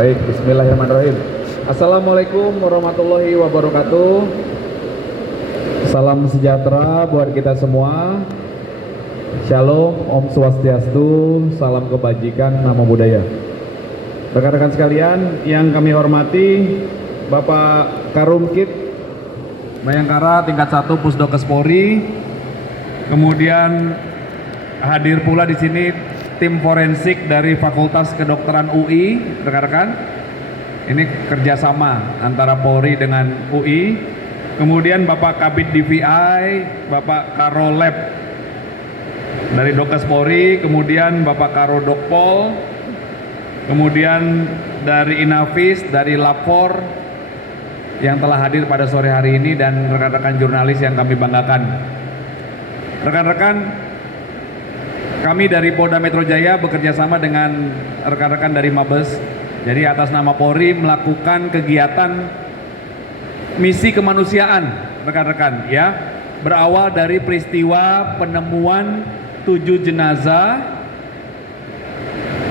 Baik, bismillahirrahmanirrahim. Assalamualaikum warahmatullahi wabarakatuh. Salam sejahtera buat kita semua. Shalom, Om Swastiastu, salam kebajikan, namo buddhaya. Rekan-rekan sekalian yang kami hormati, Bapak Karumkit Bayangkara tingkat 1 Pusdokes Polri. Kemudian hadir pula di sini tim forensik dari Fakultas Kedokteran UI, rekan-rekan. Ini kerjasama antara Polri dengan UI. Kemudian Bapak Kabid DVI, Bapak Karo Lab dari Dokes Polri, kemudian Bapak Karo Dokpol, kemudian dari Inavis, dari Lapor yang telah hadir pada sore hari ini, dan rekan-rekan jurnalis yang kami banggakan. Rekan-rekan, kami dari Polda Metro Jaya bekerja sama dengan rekan-rekan dari Mabes. Jadi atas nama Polri melakukan kegiatan misi kemanusiaan, rekan-rekan, ya. Berawal dari peristiwa penemuan 7 jenazah,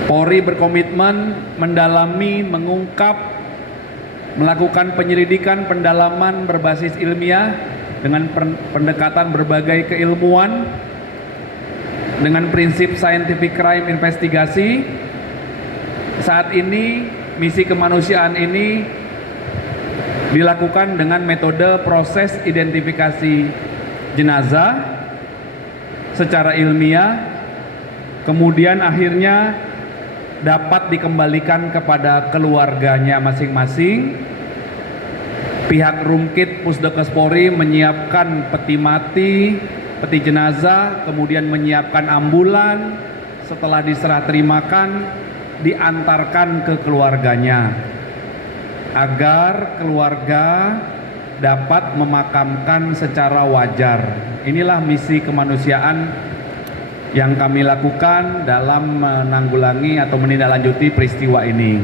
Polri berkomitmen mendalami, mengungkap, melakukan penyelidikan, pendalaman berbasis ilmiah dengan pendekatan berbagai keilmuan, dengan prinsip scientific crime investigasi. Saat ini misi kemanusiaan ini dilakukan dengan metode proses identifikasi jenazah secara ilmiah, kemudian akhirnya dapat dikembalikan kepada keluarganya masing-masing. Pihak Rumkit Pusdokes Polri menyiapkan peti mati, peti jenazah, kemudian menyiapkan ambulan. Setelah diserah terimakan, diantarkan ke keluarganya agar keluarga dapat memakamkan secara wajar. Inilah misi kemanusiaan yang kami lakukan dalam menanggulangi atau menindaklanjuti peristiwa ini.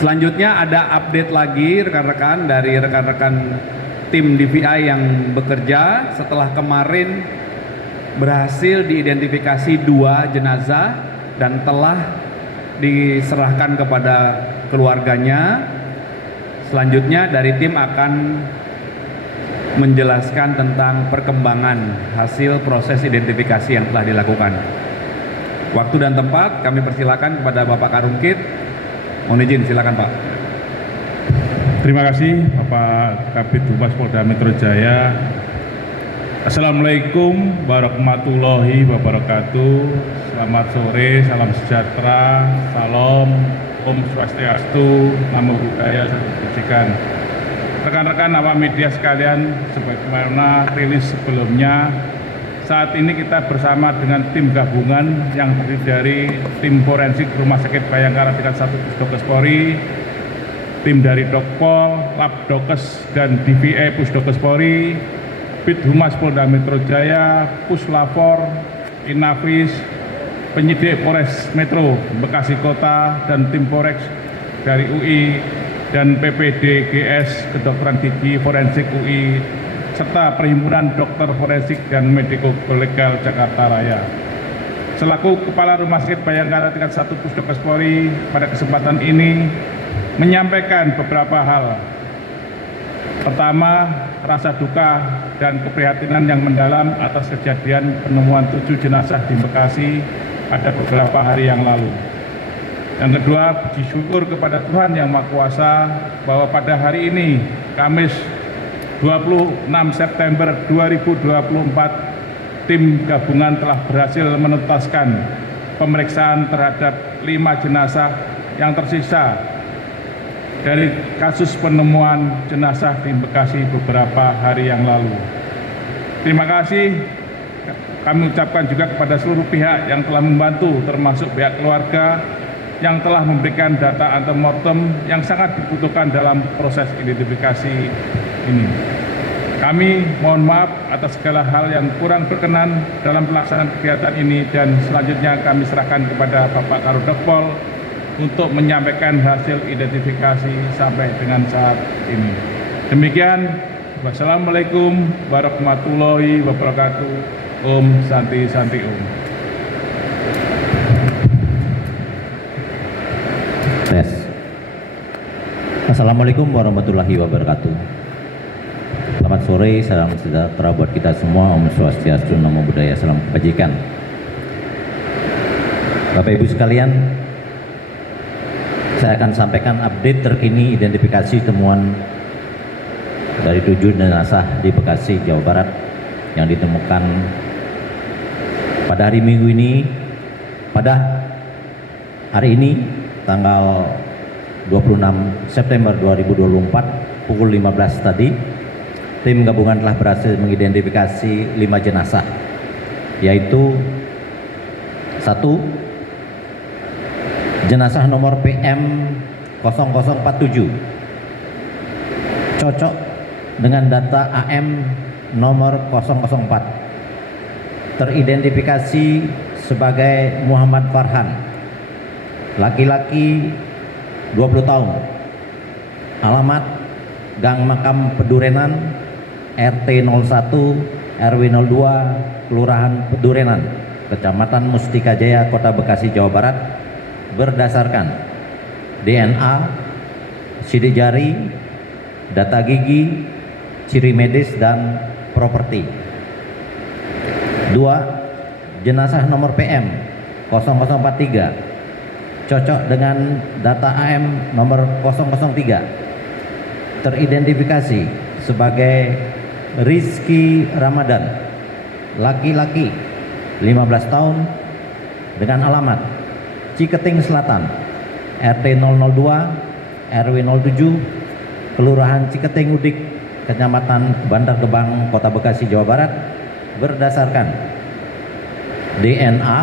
Selanjutnya ada update lagi rekan-rekan dari rekan-rekan tim DVI yang bekerja. Setelah kemarin berhasil diidentifikasi 2 jenazah dan telah diserahkan kepada keluarganya, selanjutnya dari tim akan menjelaskan tentang perkembangan hasil proses identifikasi yang telah dilakukan. Waktu dan tempat kami persilakan kepada Bapak Karumkit. Mohon izin, silakan Pak. Terima kasih Bapak Kabid Humas Polda Metro Jaya. Assalamualaikum warahmatullahi wabarakatuh. Selamat sore, salam sejahtera, salam, Om Swastiastu, namo buddhaya, salam kebajikan. Rekan-rekan awak media sekalian, sebagaimana rilis sebelumnya, saat ini kita bersama dengan tim gabungan yang terdiri dari tim forensik Rumah Sakit Bayangkara tingkat 1 Pusdokes Polri, tim dari Dokpol, Labdokes dan DVI Pusdokes Polri, Bid Humas Polda Metro Jaya, Puslapor, Inavis, penyidik Polres Metro Bekasi Kota, dan tim Polres dari UI dan PPDGS Kedokteran Gigi Forensik UI, serta Perhimpunan Dokter Forensik dan Mediko Legal Jakarta Raya. Selaku Kepala Rumah Sakit Bayangkara tingkat 1 Pusdokes Polri, pada kesempatan ini menyampaikan beberapa hal. Pertama, rasa duka dan keprihatinan yang mendalam atas kejadian penemuan 7 jenazah di Bekasi pada beberapa hari yang lalu. Yang kedua, puji syukur kepada Tuhan Yang Maha Kuasa bahwa pada hari ini, Kamis 26 September 2024, tim gabungan telah berhasil menuntaskan pemeriksaan terhadap 5 jenazah yang tersisa dari kasus penemuan jenazah di Bekasi beberapa hari yang lalu. Terima kasih kami ucapkan juga kepada seluruh pihak yang telah membantu, termasuk pihak keluarga yang telah memberikan data antemortem yang sangat dibutuhkan dalam proses identifikasi ini. Kami mohon maaf atas segala hal yang kurang berkenan dalam pelaksanaan kegiatan ini, dan selanjutnya kami serahkan kepada Bapak Karo Dokpol untuk menyampaikan hasil identifikasi sampai dengan saat ini. Demikian, wassalamualaikum warahmatullahi wabarakatuh. Om Santi Santi Om. Tes. Assalamualaikum warahmatullahi wabarakatuh. Selamat sore, salam sejahtera buat kita semua. Om Swastiastu, Namo Buddhaya, salam kebajikan. Bapak Ibu sekalian, saya akan sampaikan update terkini identifikasi temuan dari 7 jenazah di Bekasi, Jawa Barat yang ditemukan pada hari Minggu ini. Pada hari ini, tanggal 26 September 2024 pukul 15 tadi, tim gabungan telah berhasil mengidentifikasi 5 jenazah, yaitu 1. Jenazah nomor PM 0047 cocok dengan data AM nomor 004, teridentifikasi sebagai Muhammad Farhan, laki-laki 20 tahun, alamat Gang Makam Pedurenan, RT 01 RW 02, Kelurahan Pedurenan, Kecamatan Mustika Jaya, Kota Bekasi, Jawa Barat, berdasarkan DNA, sidik jari, data gigi, ciri medis, dan properti. 2. Jenazah nomor PM 0043 cocok dengan data AM nomor 003, teridentifikasi sebagai Rizky Ramadan, laki-laki 15 tahun, dengan alamat Ciketing Selatan, RT 002 RW 07, Kelurahan Ciketing Udik, Kecamatan Bantar Gebang, Kota Bekasi, Jawa Barat, berdasarkan DNA,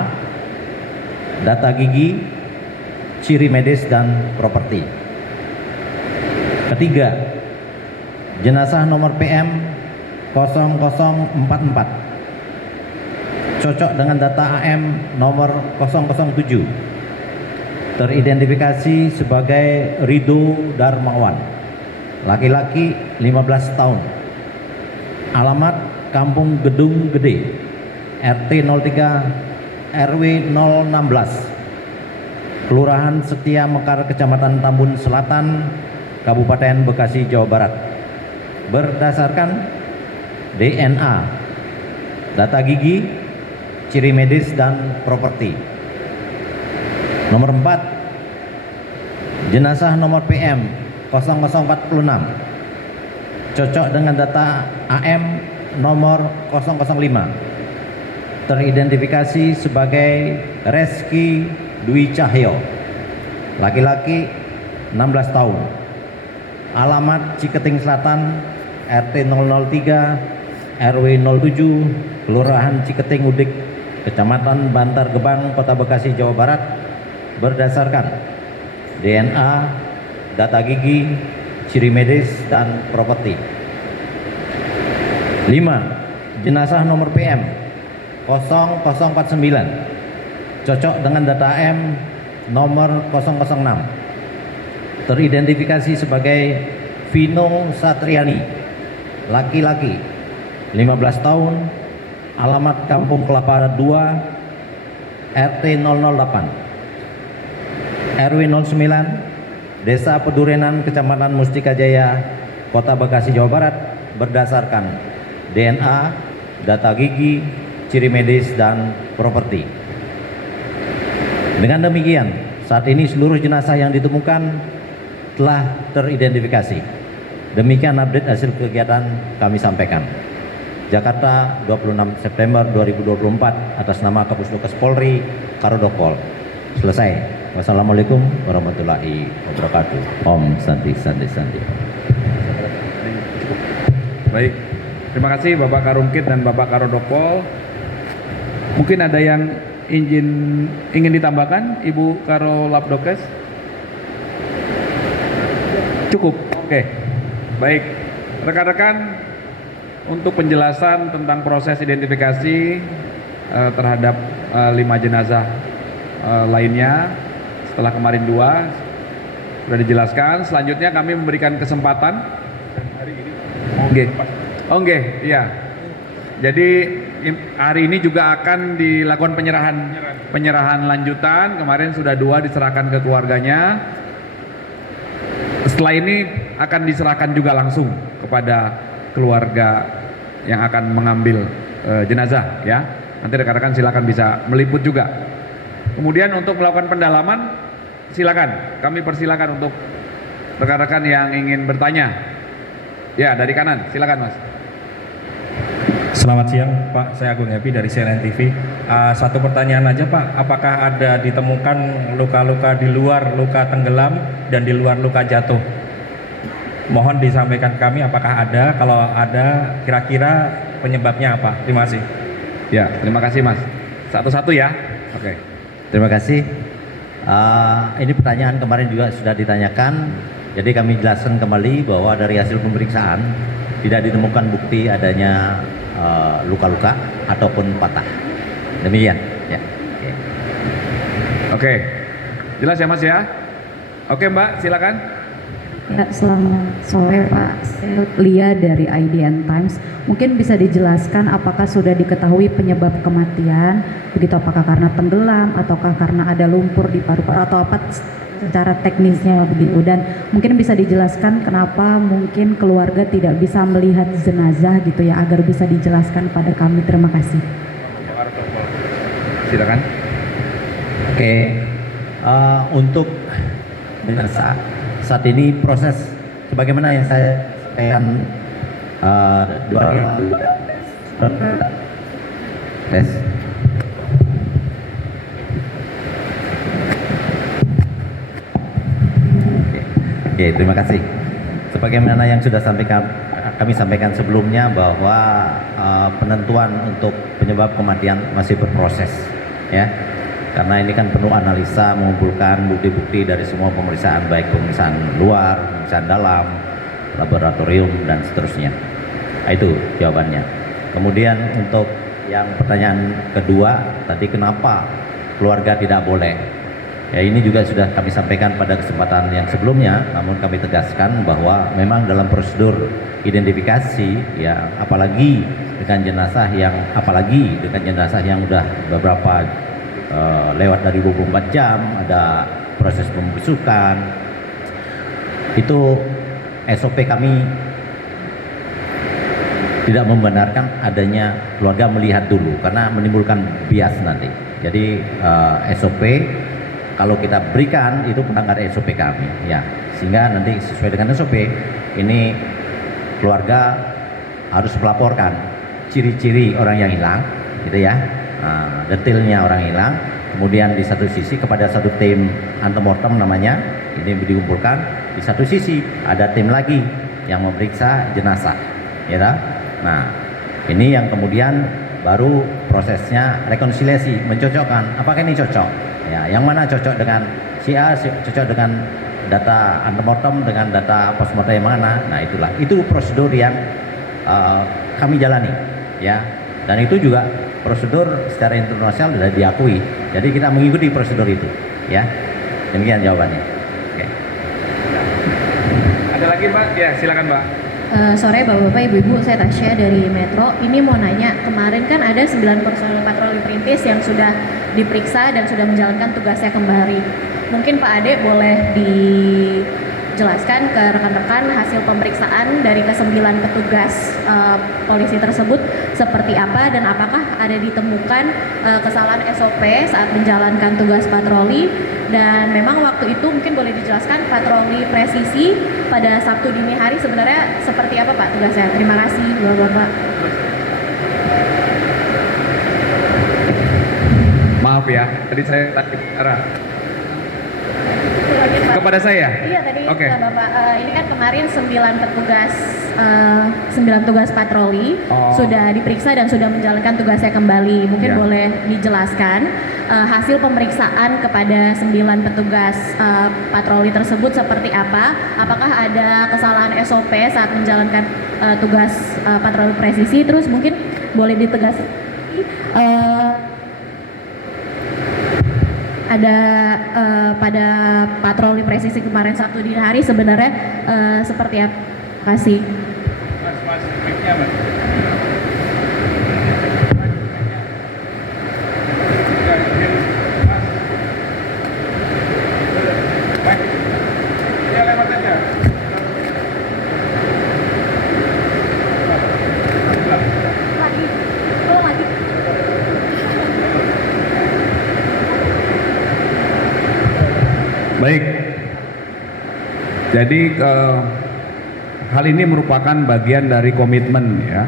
data gigi, ciri medis, dan properti. Ketiga, jenazah nomor PM 0044 cocok dengan data AM nomor 007, teridentifikasi sebagai Ridho Darmawan, laki-laki 15 tahun, alamat Kampung Gedung Gede, RT 03 RW 016, Kelurahan Setia Mekar, Kecamatan Tambun Selatan, Kabupaten Bekasi, Jawa Barat, berdasarkan DNA, data gigi, ciri medis, dan properti. Nomor 4, jenazah nomor PM 0046 cocok dengan data AM nomor 005, teridentifikasi sebagai Reski Dwi Cahyo, laki-laki 16 tahun, alamat Ciketing Selatan, RT 003 RW 07, Kelurahan Ciketing Udik, Kecamatan Bantar Gebang, Kota Bekasi, Jawa Barat, berdasarkan DNA, data gigi, ciri medis, dan properti. 5. Jenazah nomor PM 0049 cocok dengan data AM nomor 006, teridentifikasi sebagai Vino Satriani, laki-laki 15 tahun, alamat Kampung Kelapa 2, RT 008 RW 09, Desa Pedurenan, Kecamatan Mustika Jaya, Kota Bekasi, Jawa Barat, berdasarkan DNA, data gigi, ciri medis, dan properti. Dengan demikian, saat ini seluruh jenazah yang ditemukan telah teridentifikasi. Demikian update hasil kegiatan kami sampaikan. Jakarta, 26 September 2024, atas nama Kapusdokes Polri, Karodokpol. Selesai. Wassalamualaikum warahmatullahi wabarakatuh. Om Santi Santi Santi. Baik, terima kasih Bapak Karungkit dan Bapak Karodokpol. Mungkin ada yang ingin ditambahkan, Ibu Karo Labdokes? Cukup, oke. Baik, rekan-rekan, untuk penjelasan tentang proses identifikasi terhadap 5 jenazah lainnya, setelah kemarin 2 sudah dijelaskan. Selanjutnya kami memberikan kesempatan. Oke, iya. Jadi hari ini juga akan dilakukan penyerahan lanjutan. Kemarin sudah 2 diserahkan ke keluarganya. Setelah ini akan diserahkan juga langsung kepada keluarga yang akan mengambil jenazah ya. Nanti rekan-rekan silakan bisa meliput juga. Kemudian untuk melakukan pendalaman silakan, kami persilakan untuk rekan-rekan yang ingin bertanya. Ya, dari kanan, silakan Mas. Selamat siang Pak, saya Agung Happy dari CNN TV. Satu pertanyaan aja Pak, apakah ada ditemukan luka-luka di luar luka tenggelam dan di luar luka jatuh? Mohon disampaikan kami apakah ada, kalau ada kira-kira penyebabnya apa? Terima kasih. Ya, terima kasih Mas. Satu-satu ya. Oke. Terima kasih. Ini pertanyaan kemarin juga sudah ditanyakan. Jadi kami jelaskan kembali bahwa dari hasil pemeriksaan tidak ditemukan bukti adanya luka-luka ataupun patah. Demikian. Ya. Oke. Jelas ya Mas ya? Oke Mbak, silakan. Ya, selamat sore Pak. Saya Lia dari IDN Times. Mungkin bisa dijelaskan apakah sudah diketahui penyebab kematian? Begitu apakah karena tenggelam ataukah karena ada lumpur di paru-paru atau apa secara teknisnya begitu, dan mungkin bisa dijelaskan kenapa mungkin keluarga tidak bisa melihat jenazah gitu ya, agar bisa dijelaskan pada kami. Terima kasih. Silakan. Oke. Untuk jenazah saat ini proses sebagaimana yang saya sampaikan 2 hari lalu. Tes. Oke, terima kasih. Sebagaimana yang sudah kami sampaikan sebelumnya bahwa penentuan untuk penyebab kematian masih berproses, ya. Karena ini kan penuh analisa, mengumpulkan bukti-bukti dari semua pemeriksaan, baik pemeriksaan luar, pemeriksaan dalam, laboratorium, dan seterusnya. Nah, itu jawabannya. Kemudian untuk yang pertanyaan kedua, tadi kenapa keluarga tidak boleh? Ya, ini juga sudah kami sampaikan pada kesempatan yang sebelumnya, namun kami tegaskan bahwa memang dalam prosedur identifikasi, ya apalagi dengan jenazah yang sudah beberapa lewat dari 24 jam, ada proses pembusukan, itu SOP kami tidak membenarkan adanya keluarga melihat dulu karena menimbulkan bias nanti. Jadi SOP kalau kita berikan itu melanggar SOP kami, ya, sehingga nanti sesuai dengan SOP ini keluarga harus melaporkan ciri-ciri orang yang hilang, gitu ya. Detailnya orang hilang, kemudian di satu sisi kepada satu tim antemortem namanya, ini dikumpulkan, di satu sisi ada tim lagi yang memeriksa jenazah, ya. Nah, ini yang kemudian baru prosesnya rekonsiliasi, mencocokkan apakah ini cocok, ya, yang mana cocok dengan si A, cocok dengan data antemortem dengan data postmortem yang mana. Nah, itu prosedur yang kami jalani, ya, dan itu juga prosedur secara internasional sudah diakui. Jadi kita mengikuti prosedur itu, ya. Demikian jawabannya. Oke. Ada lagi Mbak? Ya, silakan Mbak. Sore Bapak-Bapak, Ibu-Ibu, saya Tasya dari Metro. Ini mau nanya, kemarin kan ada 9 personel patroli perintis yang sudah diperiksa dan sudah menjalankan tugasnya kembali. Mungkin Pak Ade boleh dijelaskan ke rekan-rekan hasil pemeriksaan dari ke-9 petugas polisi tersebut seperti apa, dan apakah ada ditemukan kesalahan SOP saat menjalankan tugas patroli, dan memang waktu itu mungkin boleh dijelaskan patroli presisi pada Sabtu dini hari sebenarnya seperti apa Pak tugasnya. Terima kasih Bapak-Bapak. Maaf ya, tadi saya arah kepada saya. Iya tadi Oke. Bapak, ini kan kemarin 9 tugas patroli sudah diperiksa dan sudah menjalankan tugasnya kembali. Mungkin Ya. boleh dijelaskan hasil pemeriksaan kepada 9 petugas patroli tersebut seperti apa? Apakah ada kesalahan SOP saat menjalankan tugas patroli presisi? Terus mungkin boleh ditegas ada pada patroli presisi kemarin Sabtu dini hari sebenarnya seperti apa? Terima kasih. Mas, mic-nya, Mas. Ya, lewat aja. Jadi hal ini merupakan bagian dari komitmen ya,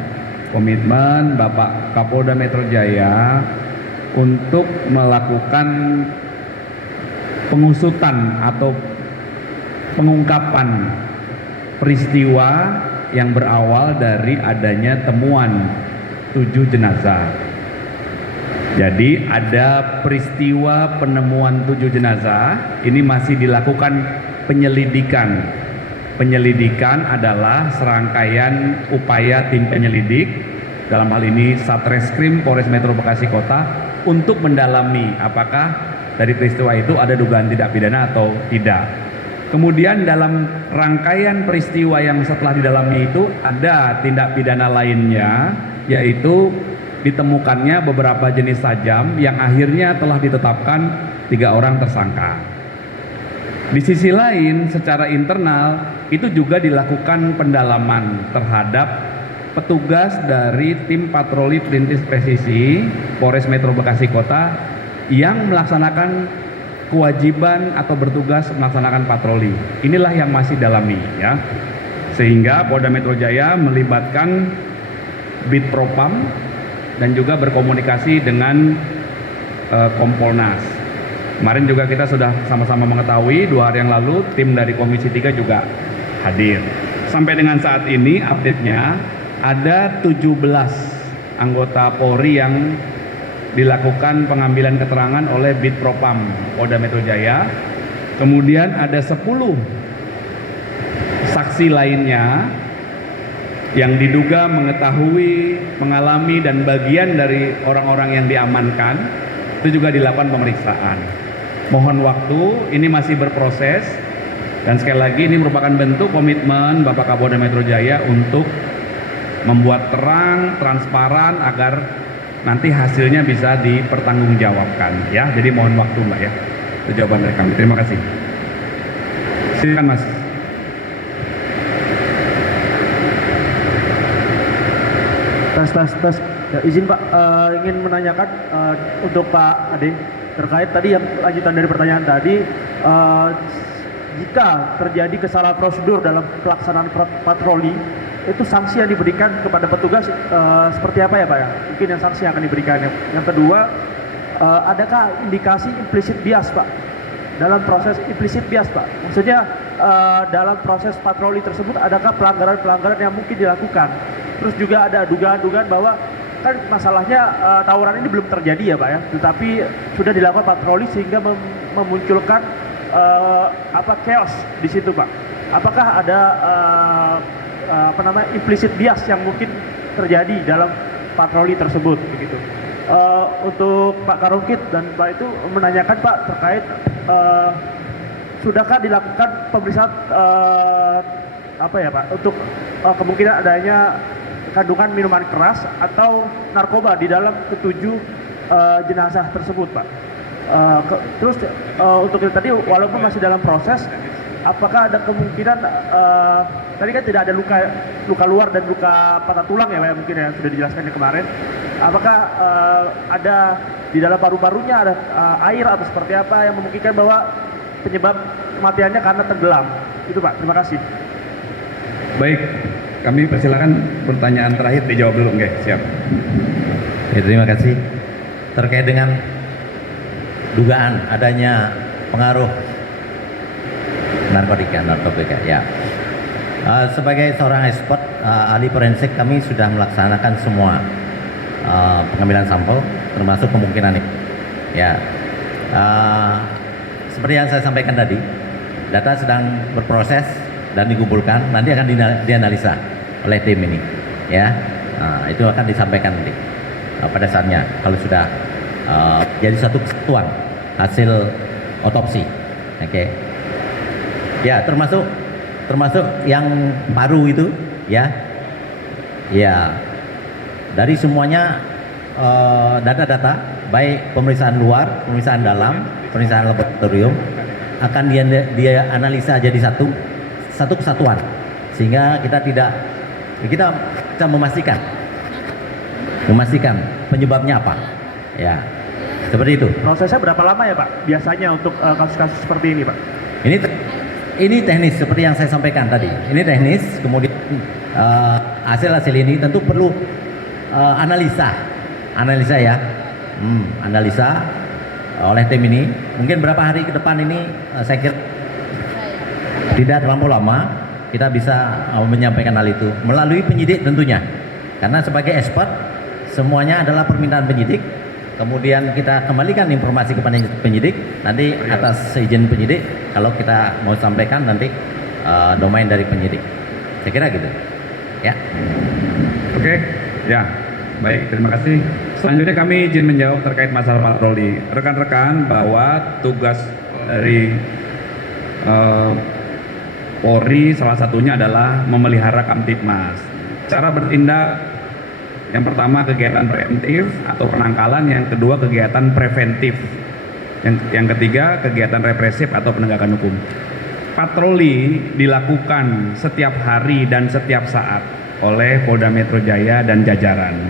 komitmen Bapak Kapolda Metro Jaya untuk melakukan pengusutan atau pengungkapan peristiwa yang berawal dari adanya temuan 7 jenazah. Jadi ada peristiwa penemuan 7 jenazah, ini masih dilakukan penyelidikan. Penyelidikan adalah serangkaian upaya tim penyelidik, dalam hal ini Satreskrim Polres Metro Bekasi Kota, untuk mendalami apakah dari peristiwa itu ada dugaan tindak pidana atau tidak. Kemudian dalam rangkaian peristiwa yang setelah didalami itu ada tindak pidana lainnya, yaitu ditemukannya beberapa jenis tajam yang akhirnya telah ditetapkan 3 orang tersangka. Di sisi lain, secara internal itu juga dilakukan pendalaman terhadap petugas dari tim patroli perintis presisi Polres Metro Bekasi Kota yang melaksanakan kewajiban atau bertugas melaksanakan patroli. Inilah yang masih dalami ya. Sehingga Polda Metro Jaya melibatkan Bid Propam dan juga berkomunikasi dengan Kompolnas. Kemarin juga kita sudah sama-sama mengetahui 2 hari yang lalu tim dari Komisi 3 juga hadir. Sampai dengan saat ini update-nya ada 17 anggota Polri yang dilakukan pengambilan keterangan oleh Bid Propam Polda Metro Jaya. Kemudian ada 10 saksi lainnya yang diduga mengetahui, mengalami dan bagian dari orang-orang yang diamankan, itu juga dilakukan pemeriksaan. Mohon waktu, ini masih berproses, dan sekali lagi ini merupakan bentuk komitmen Bapak Kapolda Metro Jaya untuk membuat terang, transparan agar nanti hasilnya bisa dipertanggungjawabkan ya. Jadi mohon waktu Mbak ya. Itu jawaban dari kami. Terima kasih. Silakan Mas. Tes. Ya, izin Pak, ingin menanyakan untuk Pak Ade terkait tadi yang lanjutan dari pertanyaan tadi, jika terjadi kesalahan prosedur dalam pelaksanaan patroli, itu sanksi yang diberikan kepada petugas seperti apa ya Pak ya? Mungkin yang sanksi yang akan diberikan. Yang kedua, adakah indikasi implicit bias Pak? Dalam proses implicit bias Pak, maksudnya dalam proses patroli tersebut adakah pelanggaran-pelanggaran yang mungkin dilakukan? Terus juga ada dugaan-dugaan bahwa kan masalahnya tawuran ini belum terjadi ya Pak ya, tetapi sudah dilakukan patroli sehingga memunculkan chaos di situ Pak. Apakah ada implicit bias yang mungkin terjadi dalam patroli tersebut begitu? Untuk Pak Karungkit dan Pak itu menanyakan Pak terkait sudahkah dilakukan pemeriksaan Pak untuk kemungkinan adanya kandungan minuman keras atau narkoba di dalam ketujuh jenazah tersebut Pak. Terus untuk itu tadi walaupun masih dalam proses, apakah ada kemungkinan tadi kan tidak ada luka luar dan luka patah tulang ya Pak, mungkin yang sudah dijelaskan kemarin. Apakah ada di dalam paru-parunya ada air atau seperti apa yang memungkinkan bahwa penyebab kematiannya karena tenggelam? Itu Pak, terima kasih. Baik, kami persilakan pertanyaan terakhir dijawab dulu, oke, siap. Ya, terima kasih. Terkait dengan dugaan adanya pengaruh narkotika ya. Sebagai seorang ekspert ahli forensik, kami sudah melaksanakan semua pengambilan sampel termasuk kemungkinan ini. Ya, seperti yang saya sampaikan tadi, data sedang berproses dan dikumpulkan, nanti akan dianalisa oleh tim ini. Ya, itu akan disampaikan nanti pada saatnya kalau sudah jadi satu kesatuan hasil otopsi. Oke. Ya, termasuk yang paru itu ya. Ya. Dari semuanya data-data baik pemeriksaan luar, pemeriksaan dalam, pemeriksaan laboratorium akan dia analisa jadi satu kesatuan sehingga kita bisa memastikan penyebabnya apa. Ya. Seperti itu. Prosesnya berapa lama ya Pak biasanya untuk kasus-kasus seperti ini Pak? Ini ini teknis seperti yang saya sampaikan tadi. Ini teknis, kemudian hasil-hasil ini tentu perlu analisa ya, analisa oleh tim ini. Mungkin berapa hari ke depan ini saya kira tidak terlampau lama kita bisa menyampaikan hal itu melalui penyidik tentunya, karena sebagai expert semuanya adalah permintaan penyidik. Kemudian kita kembalikan informasi kepada penyidik, nanti atas izin penyidik kalau kita mau sampaikan nanti domain dari penyidik. Saya kira gitu ya. Oke, ya, baik, terima kasih. Selanjutnya kami izin menjawab terkait masalah patroli. Rekan-rekan, bahwa tugas dari Polri salah satunya adalah memelihara Kamtibmas. Cara bertindak, yang pertama kegiatan preemptif atau penangkalan, yang kedua kegiatan preventif, yang ketiga kegiatan represif atau penegakan hukum. Patroli dilakukan setiap hari dan setiap saat oleh Polda Metro Jaya dan jajaran.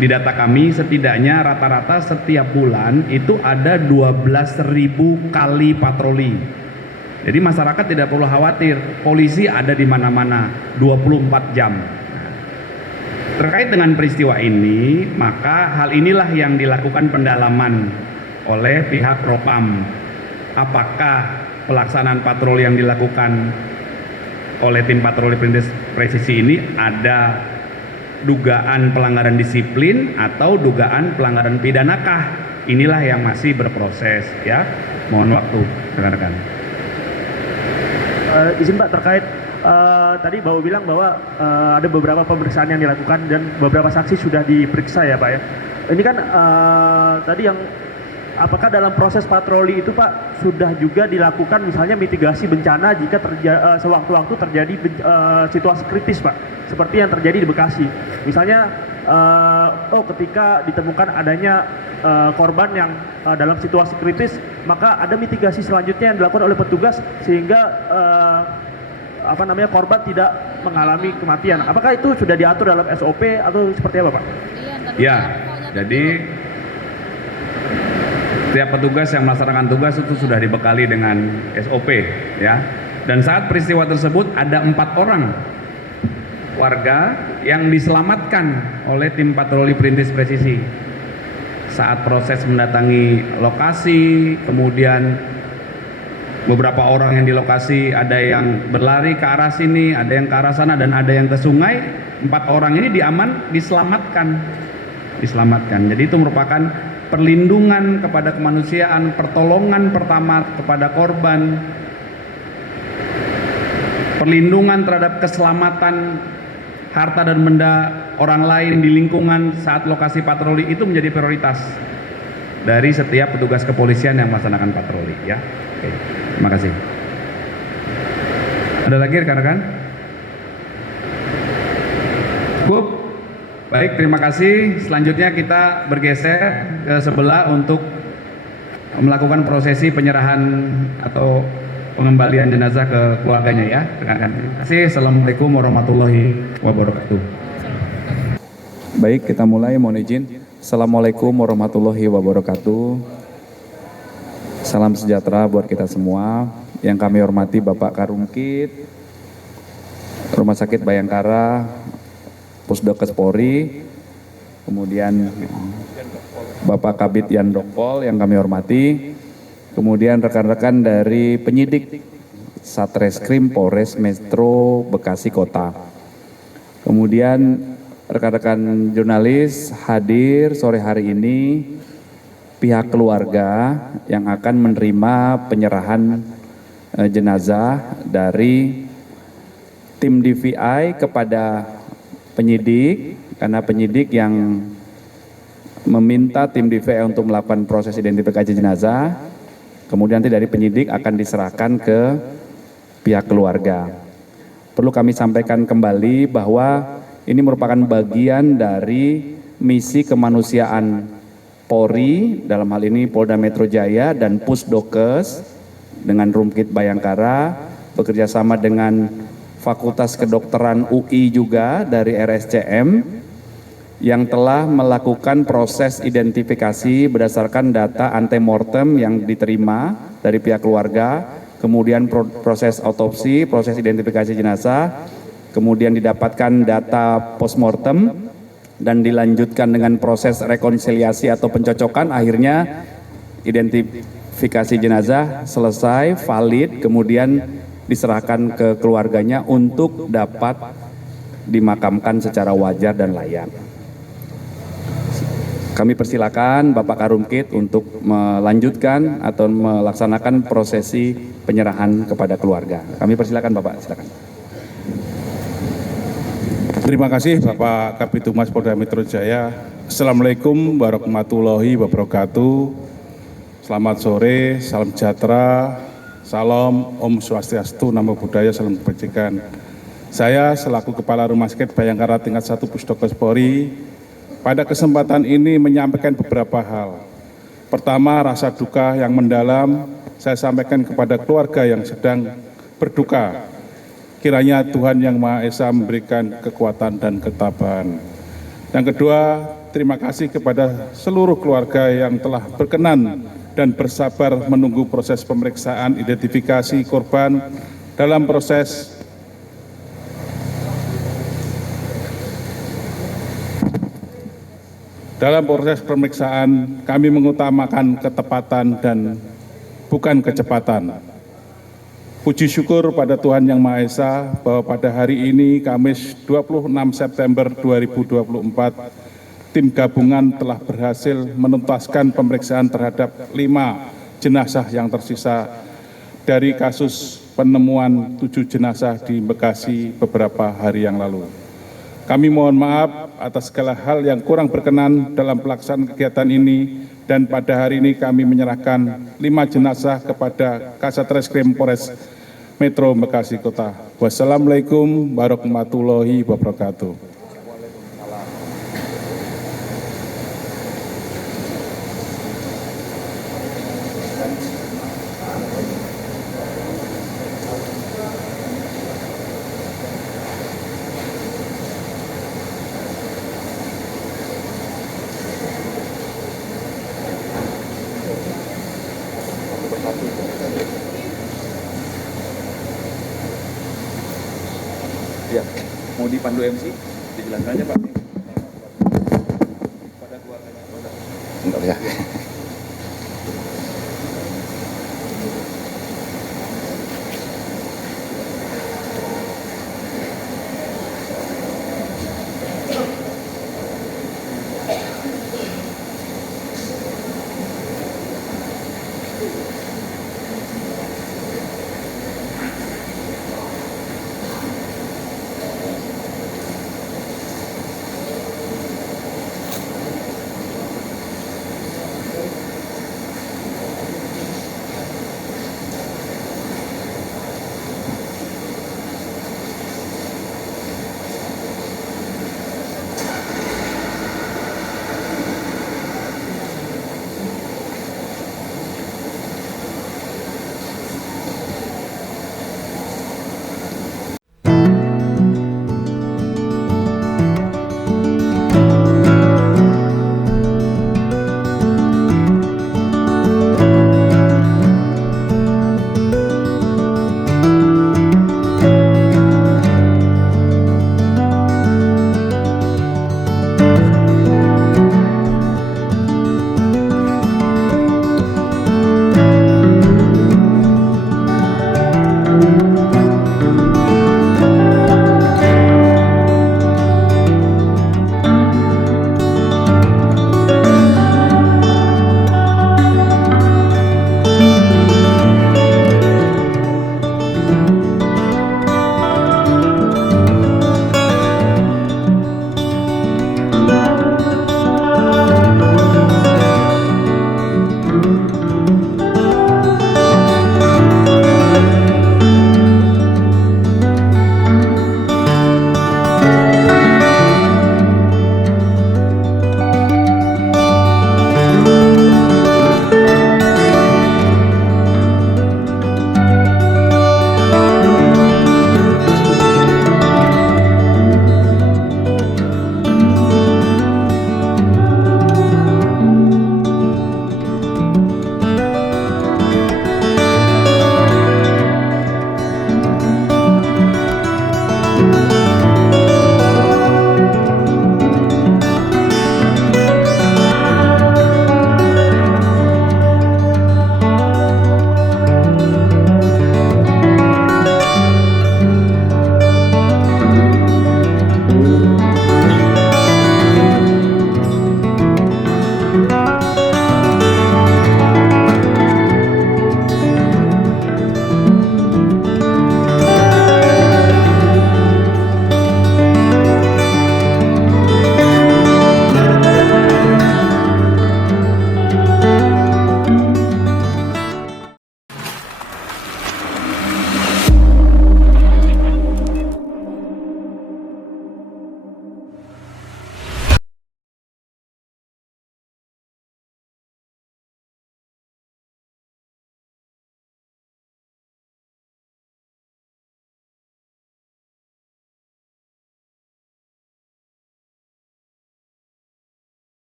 Di data kami setidaknya rata-rata setiap bulan itu ada 12.000 kali patroli. Jadi masyarakat tidak perlu khawatir, polisi ada di mana-mana 24 jam. Terkait dengan peristiwa ini, maka hal inilah yang dilakukan pendalaman oleh pihak Propam. Apakah pelaksanaan patroli yang dilakukan oleh tim patroli perintis presisi ini ada dugaan pelanggaran disiplin atau dugaan pelanggaran pidanakah? Inilah yang masih berproses ya. Mohon waktu rekan-rekan. Izin Pak, terkait tadi Bapak bilang bahwa ada beberapa pemeriksaan yang dilakukan dan beberapa saksi sudah diperiksa ya Pak ya. Ini kan tadi yang apakah dalam proses patroli itu Pak sudah juga dilakukan misalnya mitigasi bencana jika sewaktu-waktu terjadi situasi kritis Pak, seperti yang terjadi di Bekasi. Misalnya ketika ditemukan adanya korban yang dalam situasi kritis, maka ada mitigasi selanjutnya yang dilakukan oleh petugas sehingga korban tidak mengalami kematian. Apakah itu sudah diatur dalam SOP atau seperti apa Pak? Ya, jadi setiap petugas yang melaksanakan tugas itu sudah dibekali dengan SOP ya. Dan saat peristiwa tersebut ada 4 orang warga yang diselamatkan oleh tim patroli perintis presisi. Saat proses mendatangi lokasi, kemudian beberapa orang yang di lokasi ada yang berlari ke arah sini, ada yang ke arah sana, dan ada yang ke sungai. 4 orang ini diselamatkan. Jadi itu merupakan perlindungan kepada kemanusiaan, pertolongan pertama kepada korban, perlindungan terhadap keselamatan harta dan benda orang lain di lingkungan saat lokasi patroli itu menjadi prioritas dari setiap petugas kepolisian yang melaksanakan patroli ya. Oke, terima kasih. Ada lagi rekan-rekan? Cukup? Baik, terima kasih. Selanjutnya kita bergeser ke sebelah untuk melakukan prosesi penyerahan atau pengembalian jenazah ke keluarganya ya. Terima kasih. Assalamualaikum warahmatullahi wabarakatuh. Baik, kita mulai. Mohon izin. Assalamualaikum warahmatullahi wabarakatuh. Salam sejahtera buat kita semua. Yang kami hormati Bapak Karungkit, Rumah Sakit Bayangkara, Pusdokes Polri, kemudian Bapak Kabid Yandokpol yang kami hormati, kemudian rekan-rekan dari penyidik Satreskrim Polres Metro Bekasi Kota, kemudian rekan-rekan jurnalis hadir sore hari ini, pihak keluarga yang akan menerima penyerahan jenazah dari tim DVI kepada penyidik, karena penyidik yang meminta tim DVI untuk melakukan proses identifikasi jenazah, kemudian nanti dari penyidik akan diserahkan ke pihak keluarga. Perlu kami sampaikan kembali bahwa ini merupakan bagian dari misi kemanusiaan Polri, dalam hal ini Polda Metro Jaya dan Pusdokes dengan Rumkit Bayangkara, bekerja sama dengan Fakultas Kedokteran UI juga dari RSCM yang telah melakukan proses identifikasi berdasarkan data antemortem yang diterima dari pihak keluarga, kemudian proses autopsi, proses identifikasi jenazah, kemudian didapatkan data postmortem, dan dilanjutkan dengan proses rekonsiliasi atau pencocokan. Akhirnya identifikasi jenazah selesai, valid, kemudian diserahkan ke keluarganya untuk dapat dimakamkan secara wajar dan layak. Kami persilakan Bapak Karumkit untuk melanjutkan atau melaksanakan prosesi penyerahan kepada keluarga. Kami persilakan Bapak, silakan. Terima kasih Bapak Kabitumas Polda Metro Jaya. Assalamualaikum warahmatullahi wabarakatuh. Selamat sore, salam sejahtera, salam, Om Swastiastu, Namo Buddhaya, salam kebajikan. Saya selaku Kepala Rumah Sakit Bayangkara tingkat 1 Pusdokes Polri, pada kesempatan ini menyampaikan beberapa hal. Pertama, rasa duka yang mendalam saya sampaikan kepada keluarga yang sedang berduka. Kiranya Tuhan Yang Maha Esa memberikan kekuatan dan ketabahan. Yang kedua, terima kasih kepada seluruh keluarga yang telah berkenan dan bersabar menunggu proses pemeriksaan identifikasi korban dalam proses pemeriksaan. Kami mengutamakan ketepatan dan bukan kecepatan. Puji syukur pada Tuhan Yang Maha Esa bahwa pada hari ini Kamis 26 September 2024 tim gabungan telah berhasil menuntaskan pemeriksaan terhadap 5 jenazah yang tersisa dari kasus penemuan 7 jenazah di Bekasi beberapa hari yang lalu. Kami mohon maaf atas segala hal yang kurang berkenan dalam pelaksanaan kegiatan ini, dan pada hari ini kami menyerahkan 5 jenazah kepada Kasat Reskrim Polres Metro Bekasi Kota. Wassalamualaikum warahmatullahi wabarakatuh. Ya, mau dipandu MC, dijelaskan aja Pak. Pada keluarganya. Enggak ya.